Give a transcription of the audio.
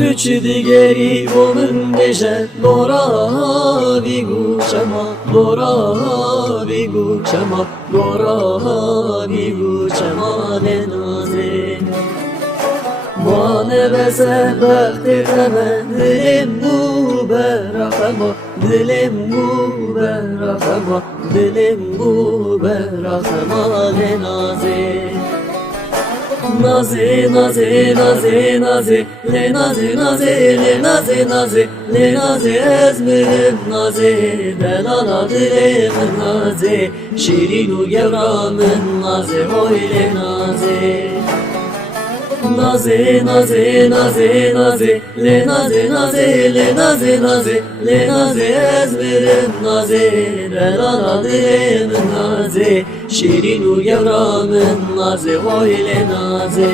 تچ دیگری و من بشه گورا بیگو شما گورا بیگو شما گورا بیگو شما نازه مانه بسه وقتی تمه دلم بو برخما دلم بو برخما دلم بو برخما نازه Naze, naze, naze, naze, le naze, naze, le naze, naze, le naze ezmerim naze, delala dilim naze, şirin gevramın naze, hoyle naze. Naze, naze, naze, naze, le naze, naze, le naze, naze, le naze ezmerim naze, delala dilim naze, şirin gevramın naze, hoyle naze.